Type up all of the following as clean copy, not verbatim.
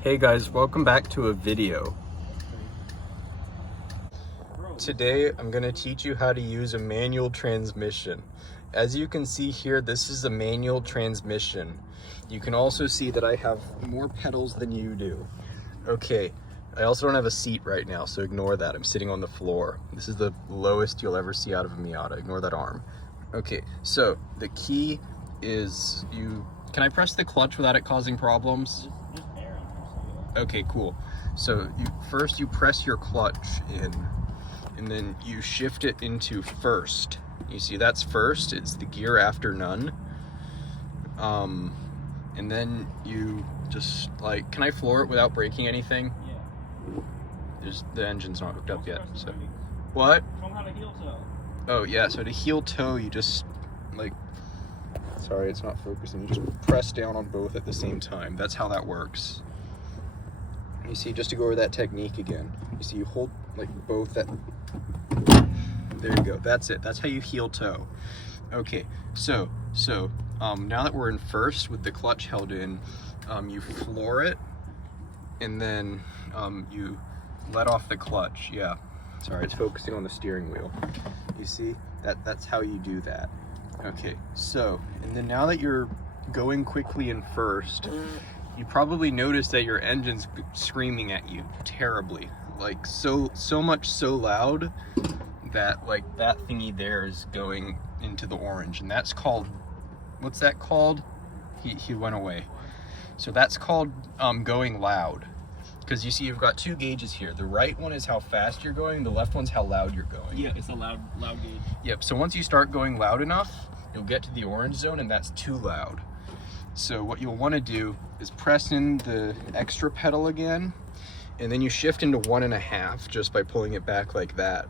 Hey guys, welcome back to a video. Today I'm going to teach you how to use a manual transmission. As you can see here, this is a manual transmission. You can also see that I have more pedals than you do. Okay, I also don't have a seat right now, so ignore that. I'm sitting on the floor. This is the lowest you'll ever see out of a Miata. Ignore that arm. Okay, so the key is can I press the clutch without it causing problems? Okay, cool. So first you press your clutch in, and then you shift it into first. You see that's first, it's the gear after none. And then you just can I floor it without breaking anything? Yeah. The engine's not hooked up yet, so. What? Show 'em how to heel toe. Oh yeah, so to heel toe you just sorry, it's not focusing. You just press down on both at the same time. That's how that works. You see, just to go over that technique again, you see you hold both at, there you go, that's it. That's how you heel toe. Okay, so now that we're in first with the clutch held in, you floor it, and then you let off the clutch. Yeah, sorry, it's focusing on the steering wheel. You see, that's how you do that. Okay, so, and then now that you're going quickly in first, you probably noticed that your engine's screaming at you terribly, so much so loud that that thingy there is going into the orange, and that's called, what's that called? He went away. So that's called going loud, because you see you've got two gauges here. The right one is how fast you're going, the left one's how loud you're going. Yeah, it's a loud gauge. Yep, so once you start going loud enough, you'll get to the orange zone, and that's too loud. So what you'll want to do is press in the extra pedal again, and then you shift into 1.5 just by pulling it back like that.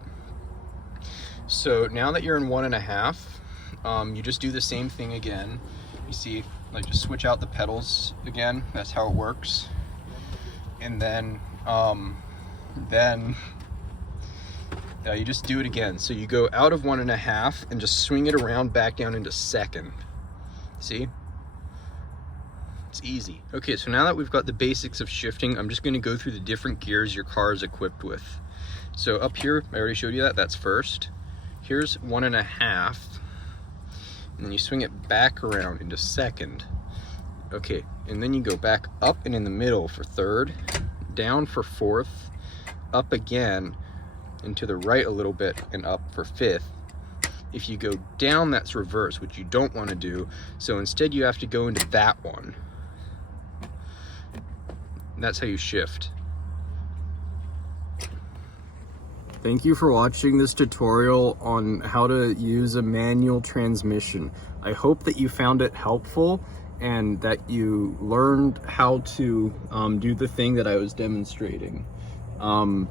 So now that you're in 1.5, you just do the same thing again. You see, just switch out the pedals again. That's how it works. And then you just do it again. So you go out of 1.5 and just swing it around back down into second. See? It's easy. Okay, so now that we've got the basics of shifting, I'm just going to go through the different gears your car is equipped with. So up here, I already showed you that's first. Here's 1.5, and then you swing it back around into second. Okay, and then you go back up and in the middle for third, down for fourth, up again, and to the right a little bit, and up for fifth. If you go down, that's reverse, which you don't want to do, so instead you have to go into that one. That's how you shift. Thank you for watching this tutorial on how to use a manual transmission. I hope that you found it helpful and that you learned how to do the thing that I was demonstrating. You'll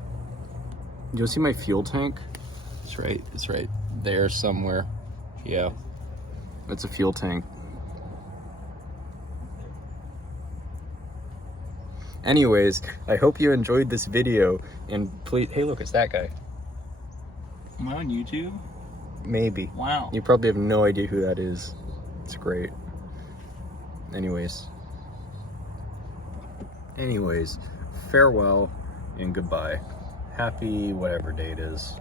see my fuel tank. It's right there somewhere. Yeah, that's a fuel tank. Anyways, I hope you enjoyed this video, and please, hey look, it's that guy. Am I on YouTube? Maybe. Wow. You probably have no idea who that is. It's great. Anyways, farewell and goodbye. Happy whatever day it is.